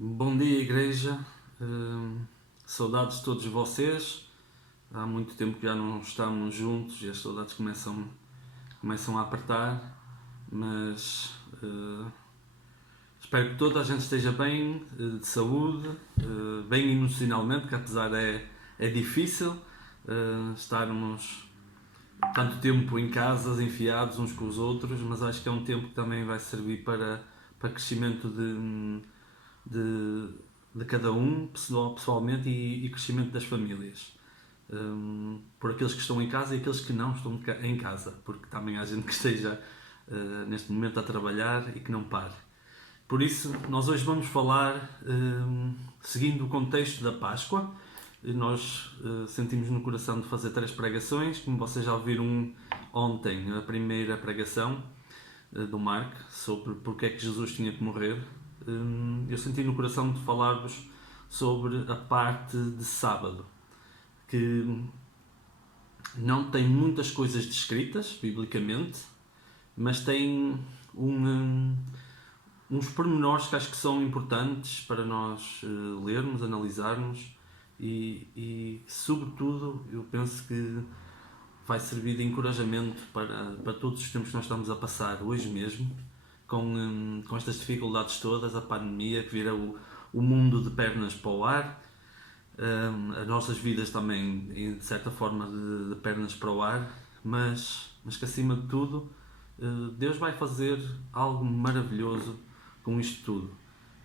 Bom dia, igreja. Saudades de todos vocês. Há muito tempo que já não estamos juntos e as saudades começam a apertar, mas espero que toda a gente esteja bem, de saúde, bem emocionalmente, que apesar é difícil estarmos tanto tempo em casas, enfiados uns com os outros, mas acho que é um tempo que também vai servir para crescimento de, de cada um pessoalmente e crescimento das famílias. Por aqueles que estão em casa e aqueles que não estão em casa, porque também há gente que esteja neste momento a trabalhar e que não pare. Por isso, nós hoje vamos falar, seguindo o contexto da Páscoa. Nós sentimos no coração de fazer 3 pregações, como vocês já ouviram ontem, a primeira pregação do Mark, sobre porque é que Jesus tinha que morrer. Eu senti no coração de falar-vos sobre a parte de sábado, que não tem muitas coisas descritas biblicamente, mas tem uns pormenores que acho que são importantes para nós lermos, analisarmos e sobretudo, eu penso que vai servir de encorajamento para todos os tempos que nós estamos a passar hoje mesmo, com estas dificuldades todas, a pandemia que vira o mundo de pernas para o ar, as nossas vidas também, de certa forma, de pernas para o ar, mas que acima de tudo, Deus vai fazer algo maravilhoso com isto tudo.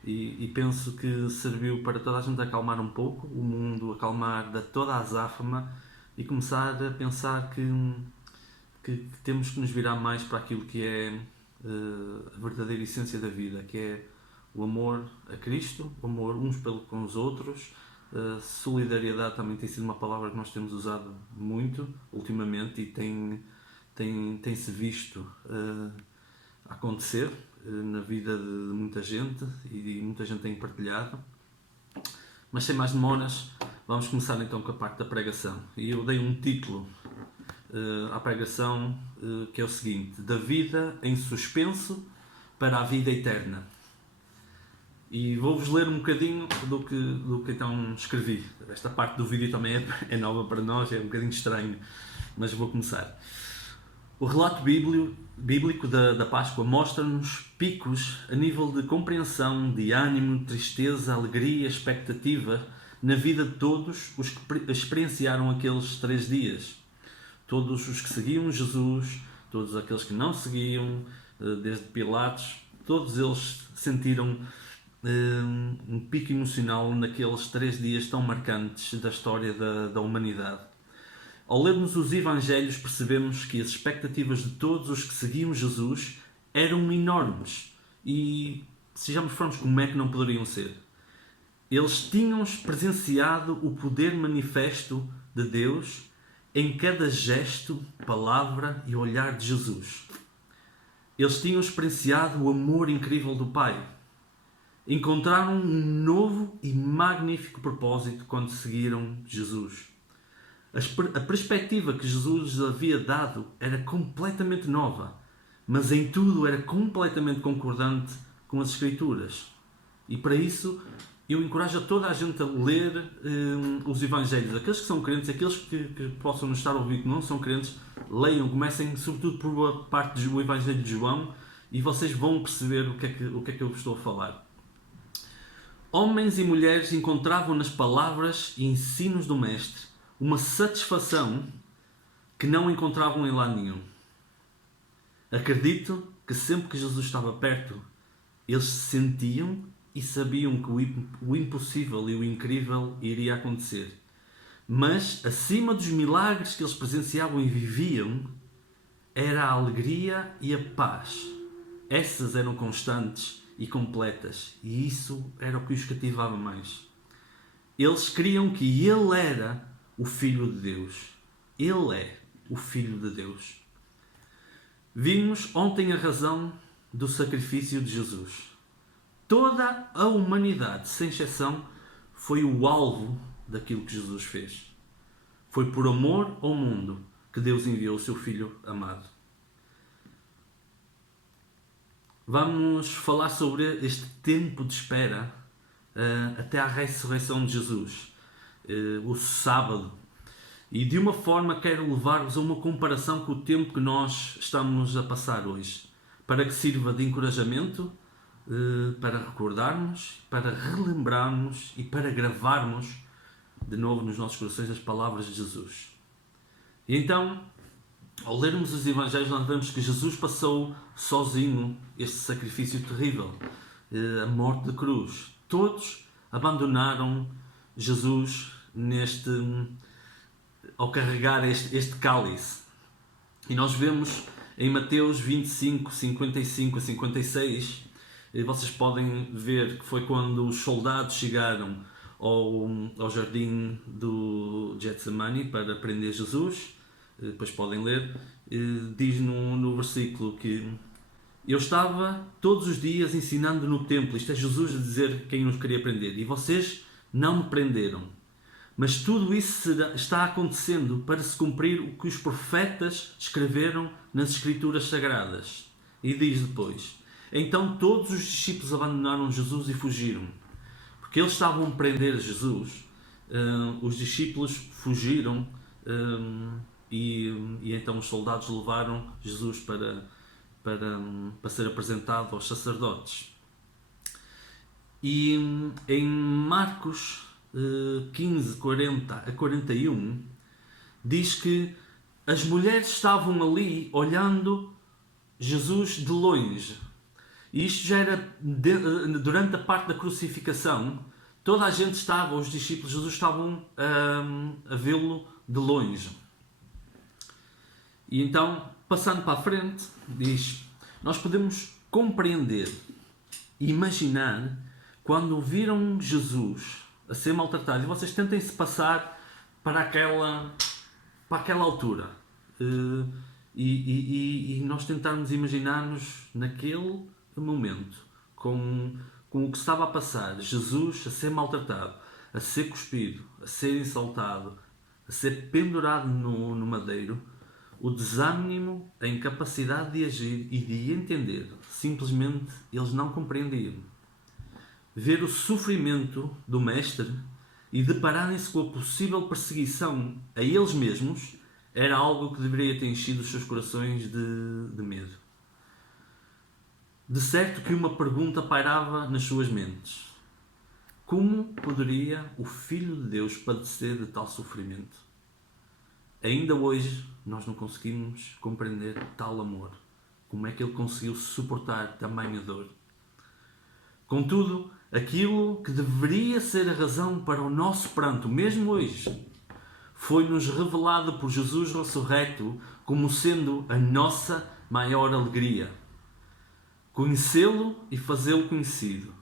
E penso que serviu para toda a gente acalmar um pouco, o mundo acalmar de toda a azáfama e começar a pensar que temos que nos virar mais para aquilo que é a verdadeira essência da vida, que é o amor a Cristo, o amor uns com os outros. Solidariedade também tem sido uma palavra que nós temos usado muito ultimamente e tem-se visto acontecer na vida de muita gente e muita gente tem partilhado. Mas sem mais demoras, vamos começar então com a parte da pregação. E eu dei um título à pregação que é o seguinte: da vida em suspenso para a vida eterna. E vou-vos ler um bocadinho do que então escrevi. Esta parte do vídeo também é nova para nós, é um bocadinho estranho, mas vou começar. O relato bíblico da Páscoa mostra-nos picos a nível de compreensão, de ânimo, tristeza, alegria, expectativa na vida de todos os que experienciaram aqueles 3 dias. Todos os que seguiam Jesus, todos aqueles que não seguiam, desde Pilatos, todos eles sentiram um pico emocional naqueles 3 dias tão marcantes da história da humanidade. Ao lermos os Evangelhos, percebemos que as expectativas de todos os que seguiam Jesus eram enormes e, sejamos francos, como é que não poderiam ser? Eles tinham presenciado o poder manifesto de Deus em cada gesto, palavra e olhar de Jesus. Eles tinham experienciado o amor incrível do Pai. Encontraram um novo e magnífico propósito quando seguiram Jesus. A perspectiva que Jesus lhes havia dado era completamente nova, mas em tudo era completamente concordante com as Escrituras. E para isso eu encorajo a toda a gente a ler os Evangelhos. Aqueles que são crentes, aqueles que possam nos estar a ouvir que não são crentes, leiam, comecem sobretudo por a parte do Evangelho de João e vocês vão perceber o que é que eu estou a falar. Homens e mulheres encontravam nas palavras e ensinos do Mestre uma satisfação que não encontravam em lado nenhum. Acredito que sempre que Jesus estava perto, eles sentiam e sabiam que o impossível e o incrível iria acontecer. Mas, acima dos milagres que eles presenciavam e viviam, era a alegria e a paz. Essas eram constantes e completas, e isso era o que os cativava mais. Eles criam que Ele era o Filho de Deus. Ele é o Filho de Deus. Vimos ontem a razão do sacrifício de Jesus. Toda a humanidade, sem exceção, foi o alvo daquilo que Jesus fez. Foi por amor ao mundo que Deus enviou o seu Filho amado. Vamos falar sobre este tempo de espera até à ressurreição de Jesus, o sábado. E de uma forma quero levar-vos a uma comparação com o tempo que nós estamos a passar hoje, para que sirva de encorajamento, para recordarmos, para relembrarmos e para gravarmos de novo nos nossos corações as palavras de Jesus. E então, ao lermos os Evangelhos, nós vemos que Jesus passou sozinho este sacrifício terrível, a morte de cruz. Todos abandonaram Jesus ao carregar este cálice. E nós vemos em Mateus 25, 55 a 56, vocês podem ver que foi quando os soldados chegaram ao jardim do Getsemane para prender Jesus. Depois podem ler. Diz no versículo que eu estava todos os dias ensinando no templo. Isto é Jesus a dizer quem nos queria prender. E vocês não me prenderam. Mas tudo isso está acontecendo para se cumprir o que os profetas escreveram nas Escrituras Sagradas. E diz depois: então todos os discípulos abandonaram Jesus e fugiram. Porque eles estavam a prender Jesus, os discípulos fugiram e então os soldados levaram Jesus para ser apresentado aos sacerdotes. E em Marcos 15, 40 a 41, diz que as mulheres estavam ali olhando Jesus de longe. E isto já era durante a parte da crucificação. Toda a gente estava, os discípulos de Jesus estavam a vê-lo de longe. E então, passando para a frente, diz: nós podemos compreender e imaginar quando viram Jesus a ser maltratado. E vocês tentem-se passar para aquela altura. E nós tentarmos imaginar-nos naquele momento, com o que estava a passar. Jesus a ser maltratado, a ser cuspido, a ser insultado, a ser pendurado no madeiro. O desânimo, a incapacidade de agir e de entender. Simplesmente eles não compreendiam. Ver o sofrimento do Mestre e depararem-se com a possível perseguição a eles mesmos era algo que deveria ter enchido os seus corações de medo. De certo que uma pergunta pairava nas suas mentes: como poderia o Filho de Deus padecer de tal sofrimento? Ainda hoje nós não conseguimos compreender tal amor. Como é que ele conseguiu suportar tamanha dor? Contudo, aquilo que deveria ser a razão para o nosso pranto, mesmo hoje, foi-nos revelado por Jesus ressurreto como sendo a nossa maior alegria. Conhecê-lo e fazê-lo conhecido.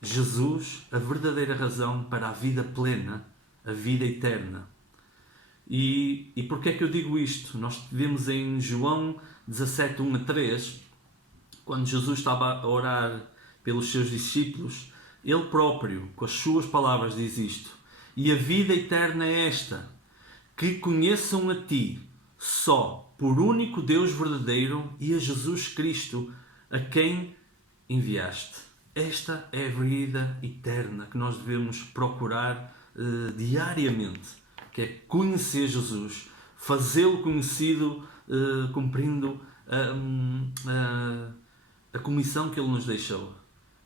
Jesus, a verdadeira razão para a vida plena, a vida eterna. E porquê é que eu digo isto? Nós vemos em João 17, 1 a 3, quando Jesus estava a orar pelos seus discípulos, ele próprio, com as suas palavras, diz isto: e a vida eterna é esta, que conheçam a ti, só, por único Deus verdadeiro, e a Jesus Cristo, a quem enviaste. Esta é a vida eterna que nós devemos procurar diariamente, que é conhecer Jesus, fazê-lo conhecido, cumprindo a comissão que ele nos deixou.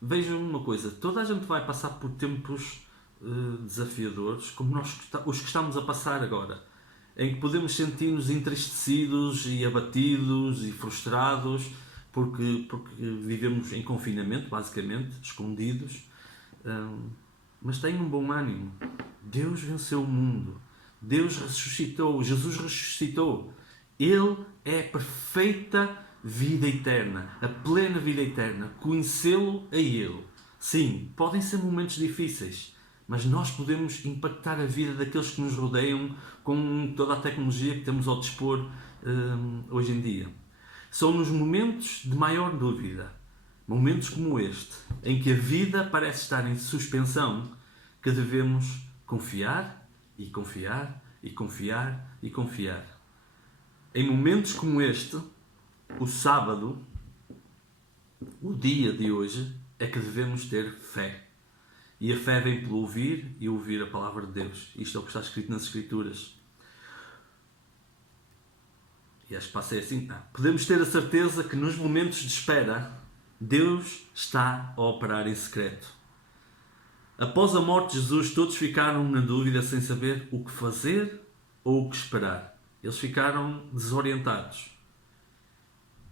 Vejam uma coisa: toda a gente vai passar por tempos desafiadores, como os que estamos a passar agora, em que podemos sentir-nos entristecidos e abatidos e frustrados, porque vivemos em confinamento, basicamente, escondidos. Mas tenham um bom ânimo. Deus venceu o mundo. Deus ressuscitou. Jesus ressuscitou. Ele é a perfeita vida eterna, a plena vida eterna. Conhecê-lo a Ele. Sim, podem ser momentos difíceis, mas nós podemos impactar a vida daqueles que nos rodeiam com toda a tecnologia que temos ao dispor hoje em dia. São nos momentos de maior dúvida, momentos como este, em que a vida parece estar em suspensão, que devemos confiar e confiar e confiar e confiar. Em momentos como este, o sábado, o dia de hoje, é que devemos ter fé. E a fé vem pelo ouvir e ouvir a palavra de Deus. Isto é o que está escrito nas Escrituras. E acho que passei assim. Podemos ter a certeza que nos momentos de espera, Deus está a operar em secreto. Após a morte de Jesus, todos ficaram na dúvida sem saber o que fazer ou o que esperar. Eles ficaram desorientados.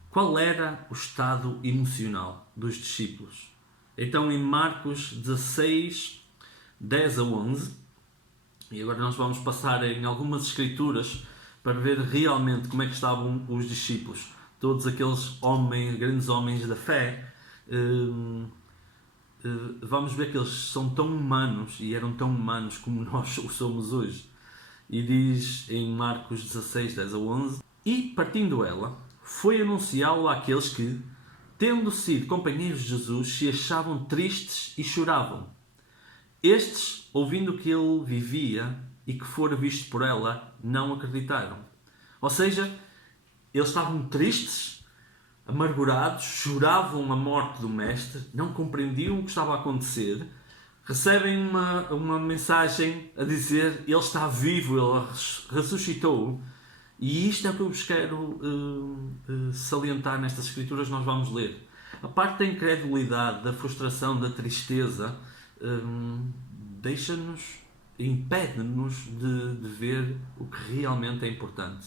Qual era o estado emocional dos discípulos? Então, em Marcos 16, 10 a 11, e agora nós vamos passar em algumas escrituras para ver realmente como é que estavam os discípulos. Todos aqueles homens, grandes homens da fé, vamos ver que eles são tão humanos e eram tão humanos como nós o somos hoje. E diz em Marcos 16, 10 a 11: E, partindo ela, foi anunciá-lo àqueles que, tendo sido companheiros de Jesus, se achavam tristes e choravam. Estes, ouvindo que ele vivia e que fora visto por ela, não acreditaram. Ou seja, eles estavam tristes, amargurados, choravam a morte do Mestre, não compreendiam o que estava a acontecer, recebem uma mensagem a dizer: Ele está vivo, Ele ressuscitou. E isto é o que eu vos quero salientar nestas escrituras que nós vamos ler. A parte da incredulidade, da frustração, da tristeza, deixa-nos, impede-nos de ver o que realmente é importante.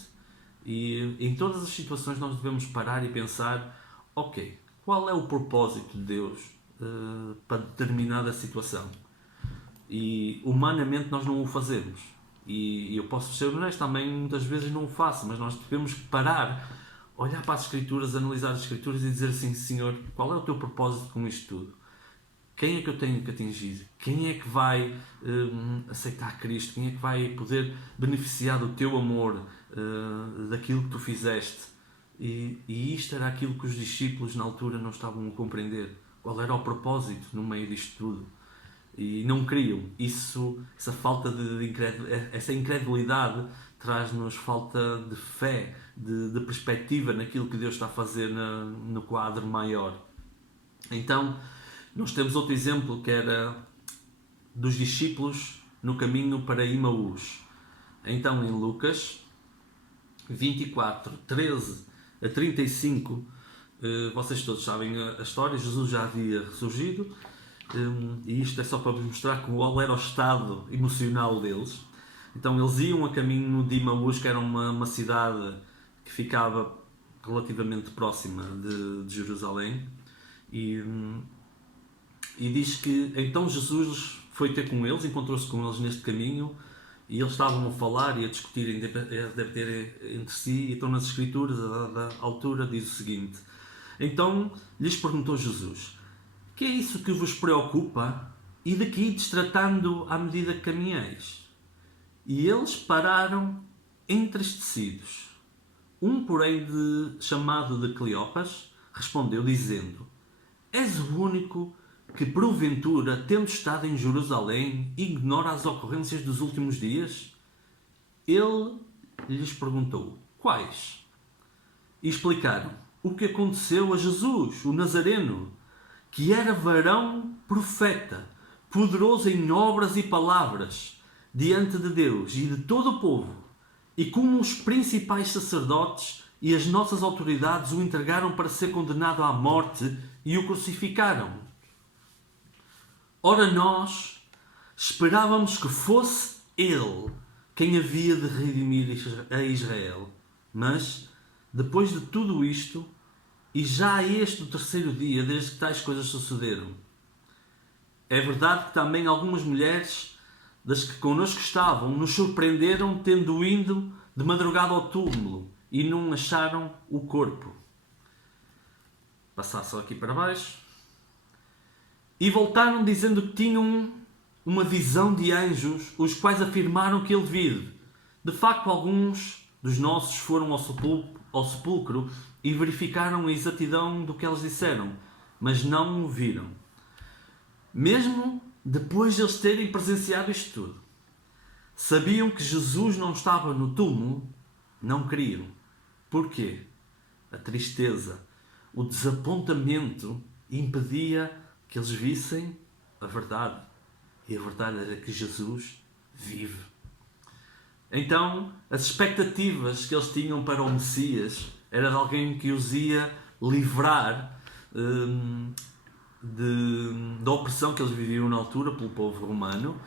E em todas as situações nós devemos parar e pensar: ok, qual é o propósito de Deus para determinada situação? E humanamente nós não o fazemos. E eu posso ser honesto, também muitas vezes não o faço, mas nós devemos parar, olhar para as Escrituras, analisar as Escrituras e dizer assim: Senhor, qual é o teu propósito com isto tudo? Quem é que eu tenho que atingir? Quem é que vai aceitar Cristo? Quem é que vai poder beneficiar do teu amor, daquilo que tu fizeste? E isto era aquilo que os discípulos na altura não estavam a compreender. Qual era o propósito no meio disto tudo? E não queriam. Essa falta essa incredulidade traz-nos falta de fé, de perspectiva naquilo que Deus está a fazer no quadro maior. Então, nós temos outro exemplo que era dos discípulos no caminho para Imaús. Então, em Lucas 24, 13 a 35, vocês todos sabem a história. Jesus já havia ressurgido, e isto é só para vos mostrar qual era o estado emocional deles. Então eles iam a caminho de Imaús, que era uma cidade que ficava relativamente próxima de Jerusalém, e diz que então Jesus foi ter com eles, encontrou-se com eles neste caminho, e eles estavam a falar e a discutir, debater entre si. E então nas Escrituras, a dada altura, diz o seguinte: então lhes perguntou Jesus: que é isso que vos preocupa? E de que ides tratando à medida que caminhais? E eles pararam entristecidos. Um, porém, chamado de Cleopas, respondeu dizendo: és o único que, porventura, tendo estado em Jerusalém, ignora as ocorrências dos últimos dias? Ele lhes perguntou: quais? E explicaram o que aconteceu a Jesus, o Nazareno, que era varão profeta, poderoso em obras e palavras, diante de Deus e de todo o povo, e como os principais sacerdotes e as nossas autoridades o entregaram para ser condenado à morte e o crucificaram. Ora, nós esperávamos que fosse Ele quem havia de redimir a Israel. Mas, depois de tudo isto, e já este o terceiro dia desde que tais coisas sucederam, é verdade que também algumas mulheres das que connosco estavam nos surpreenderam tendo ido de madrugada ao túmulo e não acharam o corpo. Passar só aqui para baixo. E voltaram dizendo que tinham uma visão de anjos, os quais afirmaram que ele vive. De facto, alguns dos nossos foram ao sepulcro e verificaram a exatidão do que eles disseram, mas não o viram. Mesmo depois de eles terem presenciado isto tudo, sabiam que Jesus não estava no túmulo, não queriam. Porquê? A tristeza, o desapontamento impedia que eles vissem a verdade. E a verdade era que Jesus vive. Então, as expectativas que eles tinham para o Messias era de alguém que os ia livrar da opressão que eles viviam na altura pelo povo romano,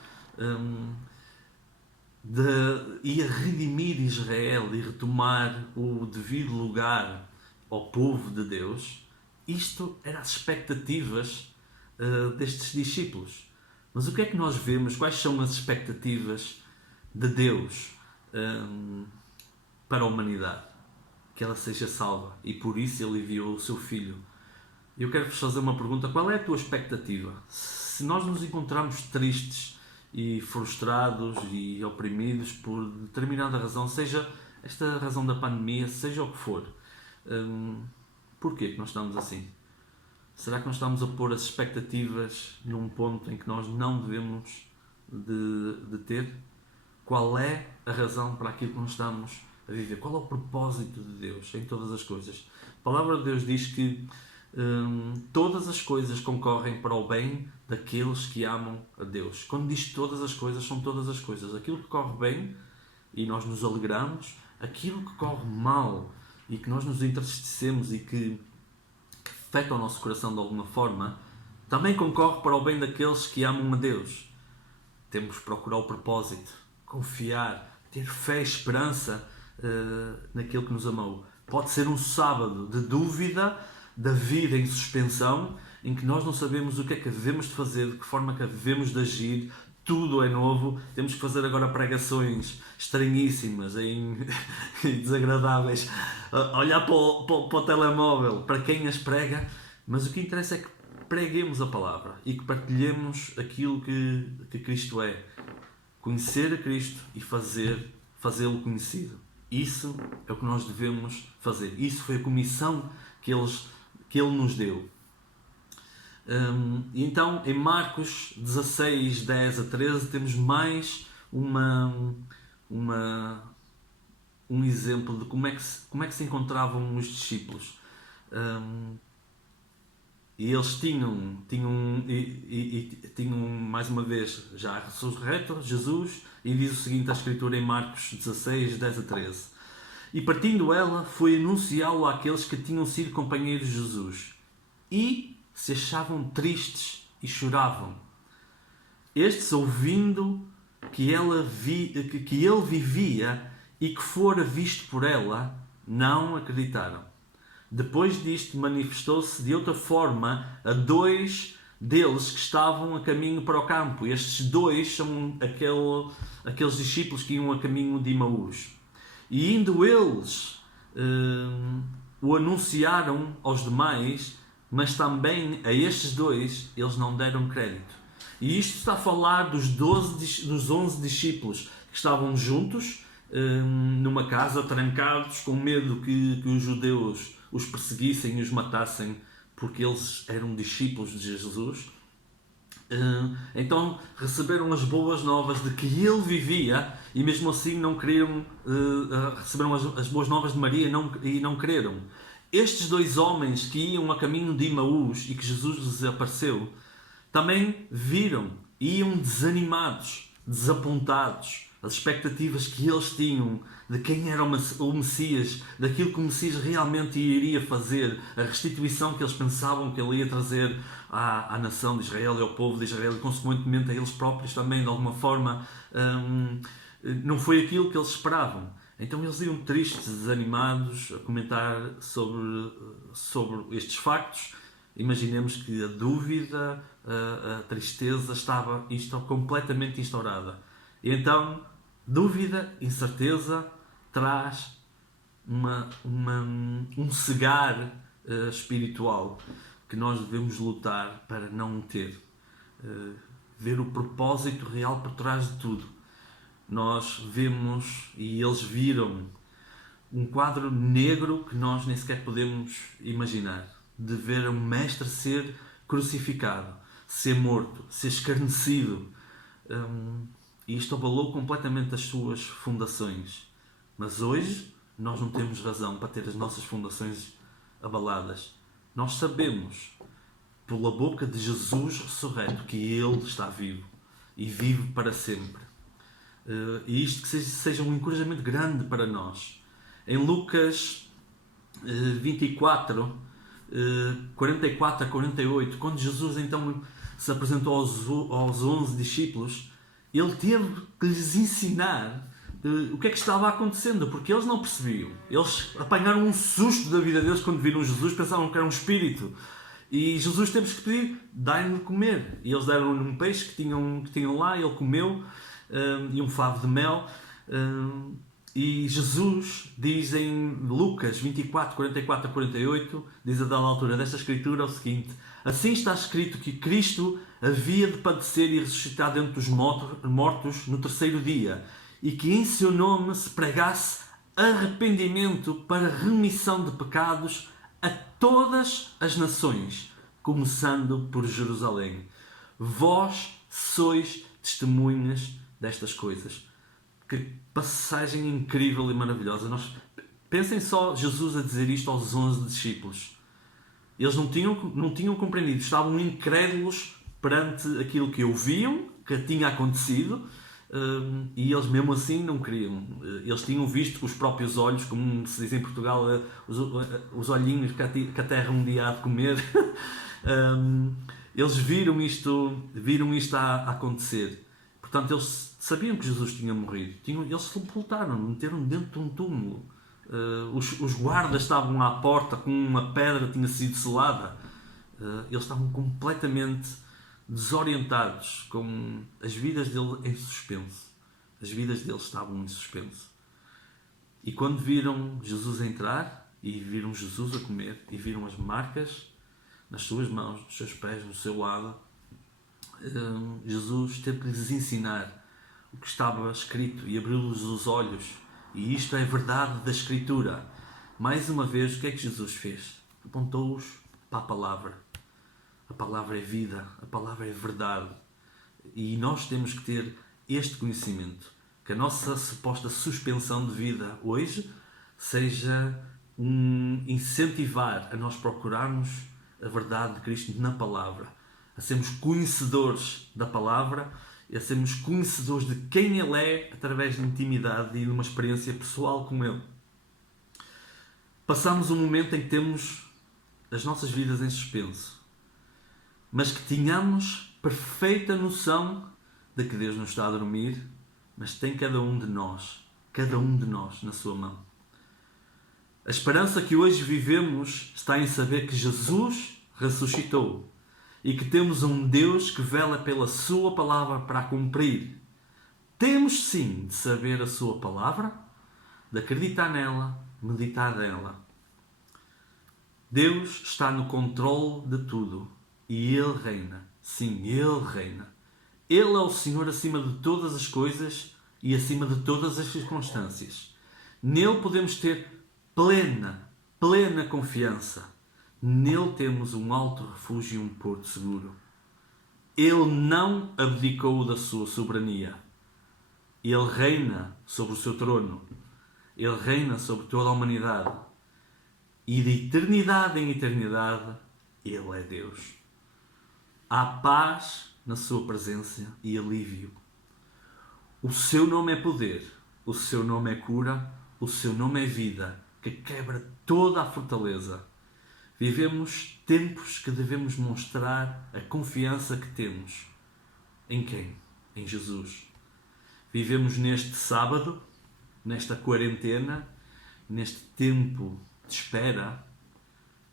ia redimir Israel e retomar o devido lugar ao povo de Deus. Isto eram as expectativas destes discípulos. Mas o que é que nós vemos? Quais são as expectativas de Deus para a humanidade? Que ela seja salva. E por isso Ele enviou o seu Filho. Eu quero-vos fazer uma pergunta. Qual é a tua expectativa? Se nós nos encontrarmos tristes e frustrados e oprimidos por determinada razão, seja esta razão da pandemia, seja o que for, porquê que nós estamos assim? Será que nós estamos a pôr as expectativas num ponto em que nós não devemos de ter? Qual é a razão para aquilo que nós estamos a viver? Qual é o propósito de Deus em todas as coisas? A palavra de Deus diz que todas as coisas concorrem para o bem daqueles que amam a Deus. Quando diz todas as coisas, são todas as coisas. Aquilo que corre bem e nós nos alegramos, aquilo que corre mal e que nós nos entristecemos e que afeta o nosso coração de alguma forma, também concorre para o bem daqueles que amam a Deus. Temos que procurar o propósito, confiar, ter fé e esperança naquele que nos amou. Pode ser um sábado de dúvida, da vida em suspensão, em que nós não sabemos o que é que devemos de fazer, de que forma que devemos de agir, tudo é novo, temos que fazer agora pregações estranhíssimas e desagradáveis, olhar para o telemóvel, para quem as prega, mas o que interessa é que preguemos a palavra e que partilhemos aquilo que Cristo é. Conhecer a Cristo e fazê-lo conhecido. Isso é o que nós devemos fazer. Isso foi a comissão que Ele nos deu. E então, em Marcos 16, 10 a 13, temos mais um exemplo de como é que se encontravam os discípulos. E eles tinham mais uma vez já ressurreto Jesus, e diz o seguinte a Escritura em Marcos 16, 10 a 13. E partindo ela, foi anunciá-lo àqueles que tinham sido companheiros de Jesus e se achavam tristes e choravam. Estes, ouvindo que ele vivia e que fora visto por ela, não acreditaram. Depois disto, manifestou-se de outra forma a dois deles que estavam a caminho para o campo. Estes dois são aqueles discípulos que iam a caminho de Emaús. E indo eles, o anunciaram aos demais, mas também a estes dois eles não deram crédito. E isto está a falar dos 11 discípulos que estavam juntos, numa casa, trancados, com medo que os judeus os perseguissem e os matassem, porque eles eram discípulos de Jesus. Então receberam as boas novas de que ele vivia e mesmo assim não queriam, receberam as boas novas de Maria e não creram. Estes dois homens que iam a caminho de Emaús e que Jesus lhes apareceu, também viram, iam desanimados, desapontados. As expectativas que eles tinham de quem era o Messias, daquilo que o Messias realmente iria fazer, a restituição que eles pensavam que ele ia trazer à nação de Israel e ao povo de Israel e consequentemente a eles próprios também, de alguma forma, não foi aquilo que eles esperavam. Então eles iam tristes, desanimados, a comentar sobre estes factos. Imaginemos que a dúvida, a tristeza estava completamente instaurada. E então, dúvida, incerteza, traz um cegar espiritual que nós devemos lutar para não ter. Ver o propósito real por trás de tudo. Nós vemos, e eles viram, um quadro negro que nós nem sequer podemos imaginar. De ver um mestre ser crucificado, ser morto, ser escarnecido. E isto abalou completamente as suas fundações. Mas hoje nós não temos razão para ter as nossas fundações abaladas. Nós sabemos, pela boca de Jesus ressurreto, que Ele está vivo. e vive para sempre. E isto que seja um encorajamento grande para nós. Em Lucas 24, 44 a 48, quando Jesus então se apresentou aos 11 discípulos, ele teve que lhes ensinar o que é que estava acontecendo, porque eles não percebiam. Eles apanharam um susto da vida deles quando viram Jesus, pensavam que era um espírito. E Jesus teve que pedir, dai-me de comer. E eles deram-lhe um peixe que tinham lá, ele comeu, e um favo de mel. E Jesus diz em Lucas 24, 44 a 48, diz a dada altura desta escritura o seguinte: assim está escrito que Cristo havia de padecer e ressuscitar dentre os mortos no terceiro dia, e que em seu nome se pregasse arrependimento para remissão de pecados a todas as nações, começando por Jerusalém. Vós sois testemunhas destas coisas. Que passagem incrível e maravilhosa. Pensem só Jesus a dizer isto aos 11 discípulos. Eles não tinham compreendido, estavam incrédulos perante aquilo que ouviam, que tinha acontecido, e eles mesmo assim não queriam. Eles tinham visto com os próprios olhos, como se diz em Portugal, os olhinhos que a terra um dia há de comer. Eles viram isto a acontecer. Portanto, eles sabiam que Jesus tinha morrido. Eles sepultaram, meteram dentro de um túmulo. Os guardas estavam à porta com uma pedra que tinha sido selada. Eles estavam completamente desorientados, com as vidas deles em suspenso. As vidas deles estavam em suspenso. E quando viram Jesus entrar, e viram Jesus a comer, e viram as marcas nas suas mãos, nos seus pés, no seu lado, Jesus teve que lhes ensinar o que estava escrito e abriu-lhes os olhos. E isto é verdade da Escritura. Mais uma vez, o que é que Jesus fez? Apontou-os para a palavra. A palavra é vida, a palavra é verdade. E nós temos que ter este conhecimento. Que a nossa suposta suspensão de vida hoje seja um incentivar a nós procurarmos a verdade de Cristo na palavra. A sermos conhecedores da palavra e a sermos conhecedores de quem Ele é através de intimidade e de uma experiência pessoal com Ele. Passamos um momento em que temos as nossas vidas em suspenso, mas que tenhamos perfeita noção de que Deus não está a dormir, mas tem cada um de nós na sua mão. A esperança que hoje vivemos está em saber que Jesus ressuscitou e que temos um Deus que vela pela sua palavra para a cumprir. Temos sim de saber a sua palavra, de acreditar nela, meditar nela. Deus está no controle de tudo e Ele reina. Sim, Ele reina. Ele é o Senhor acima de todas as coisas e acima de todas as circunstâncias. Nele podemos ter plena confiança. Nele temos um alto refúgio e um porto seguro. Ele não abdicou da sua soberania. Ele reina sobre o seu trono. Ele reina sobre toda a humanidade. E de eternidade em eternidade, Ele é Deus. Há paz na sua presença e alívio. O seu nome é poder. O seu nome é cura. O seu nome é vida, que quebra toda a fortaleza. Vivemos tempos que devemos mostrar a confiança que temos. Em quem? Em Jesus. Vivemos neste sábado, nesta quarentena, neste tempo de espera.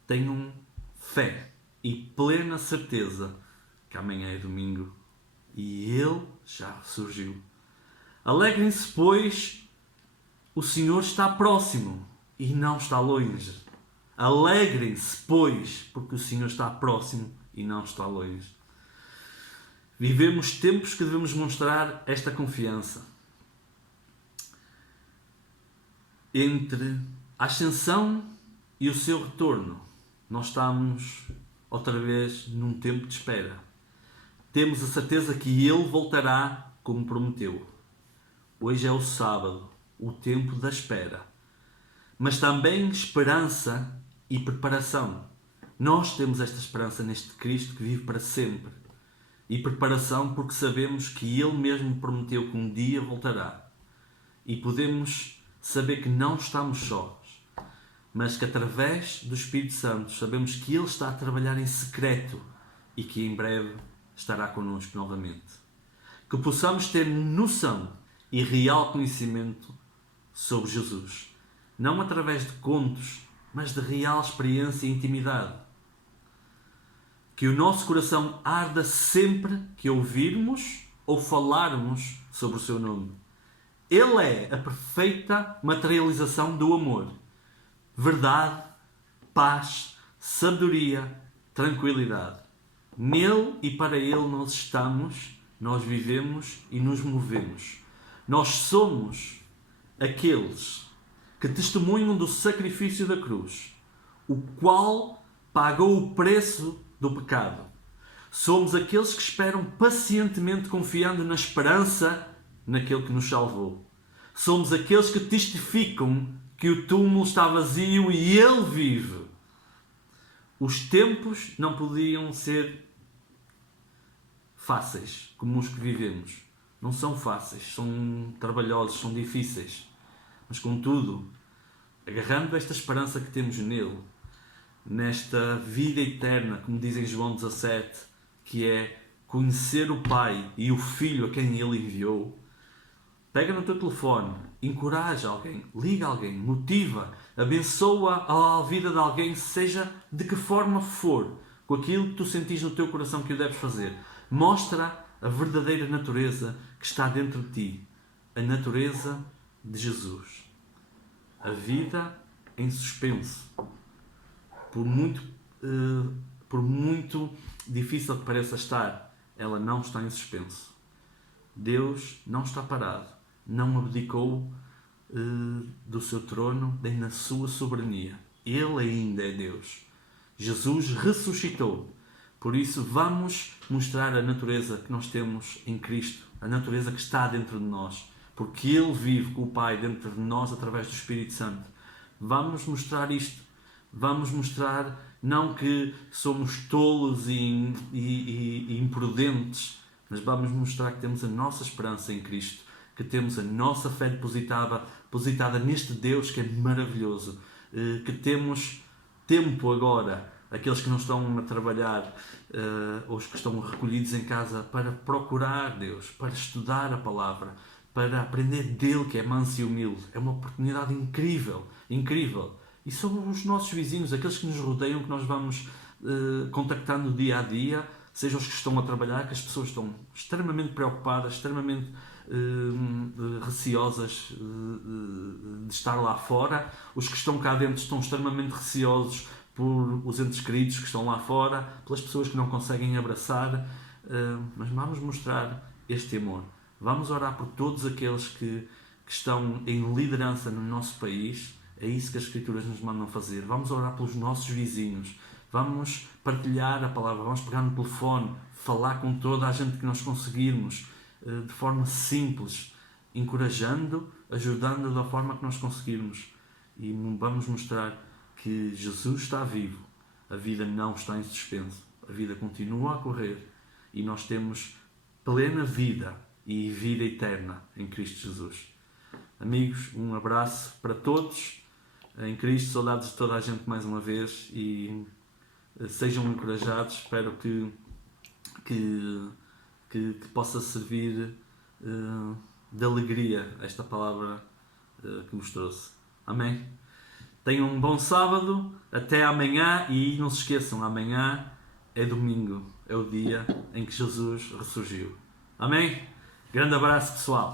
Tenham fé e plena certeza que amanhã é domingo e Ele já ressurgiu. Alegrem-se, pois, o Senhor está próximo e não está longe. Alegrem-se, pois, porque o Senhor está próximo e não está longe. Vivemos tempos que devemos mostrar esta confiança. Entre a ascensão e o seu retorno, nós estamos outra vez num tempo de espera. Temos a certeza que Ele voltará como prometeu. Hoje é o sábado, o tempo da espera. Mas também esperança e preparação. Nós temos esta esperança neste Cristo que vive para sempre. e preparação, porque sabemos que Ele mesmo prometeu que um dia voltará. E podemos saber que não estamos sós, mas que através do Espírito Santo sabemos que Ele está a trabalhar em secreto e que em breve estará connosco novamente. Que possamos ter noção e real conhecimento sobre Jesus, não através de contos, mas de real experiência e intimidade. Que o nosso coração arda sempre que ouvirmos ou falarmos sobre o seu nome. Ele é a perfeita materialização do amor. Verdade, paz, sabedoria, tranquilidade. Nele e para Ele nós estamos, nós vivemos e nos movemos. Nós somos aqueles que testemunham do sacrifício da cruz, o qual pagou o preço do pecado. Somos aqueles que esperam pacientemente, confiando na esperança naquele que nos salvou. Somos aqueles que testificam que o túmulo está vazio e Ele vive. Os tempos não podiam ser fáceis como os que vivemos. Não são fáceis, são trabalhosos, são difíceis. Mas contudo, agarrando esta esperança que temos nele, nesta vida eterna, como diz em João 17, que é conhecer o Pai e o Filho a quem Ele enviou, pega no teu telefone, encoraja alguém, liga alguém, motiva, abençoa a vida de alguém, seja de que forma for, com aquilo que tu sentis no teu coração que o deves fazer. Mostra a verdadeira natureza que está dentro de ti, a natureza de Jesus. A vida em suspenso. Por muito difícil que pareça estar, ela não está em suspenso. Deus não está parado, não abdicou do seu trono, nem na sua soberania. Ele ainda é Deus. Jesus ressuscitou. Por isso, vamos mostrar a natureza que nós temos em Cristo, a natureza que está dentro de nós, porque Ele vive com o Pai dentro de nós através do Espírito Santo. Vamos mostrar isto. Vamos mostrar não que somos tolos e imprudentes, mas vamos mostrar que temos a nossa esperança em Cristo, que temos a nossa fé depositada neste Deus que é maravilhoso, que temos tempo agora, aqueles que não estão a trabalhar, ou os que estão recolhidos em casa, para procurar Deus, para estudar a palavra, para aprender dele, que é manso e humilde. É uma oportunidade incrível, incrível. E são os nossos vizinhos, aqueles que nos rodeiam, que nós vamos contactando dia a dia, sejam os que estão a trabalhar, que as pessoas estão extremamente preocupadas, extremamente receosas de estar lá fora. Os que estão cá dentro estão extremamente receosos por os entes queridos que estão lá fora, pelas pessoas que não conseguem abraçar. Mas vamos mostrar este amor. Vamos orar por todos aqueles que estão em liderança no nosso país. É isso que as Escrituras nos mandam fazer. Vamos orar pelos nossos vizinhos. Vamos partilhar a palavra. Vamos pegar no telefone, falar com toda a gente que nós conseguirmos, de forma simples, encorajando, ajudando da forma que nós conseguirmos. E vamos mostrar que Jesus está vivo. A vida não está em suspenso. A vida continua a correr. E nós temos plena vida e vida eterna em Cristo Jesus. Amigos, um abraço para todos. Em Cristo, saudades de toda a gente mais uma vez e sejam encorajados. Espero que possa servir de alegria esta palavra que nos trouxe. Amém? Tenham um bom sábado, até amanhã e não se esqueçam, amanhã é domingo, é o dia em que Jesus ressurgiu. Amém? Grande abraço, pessoal!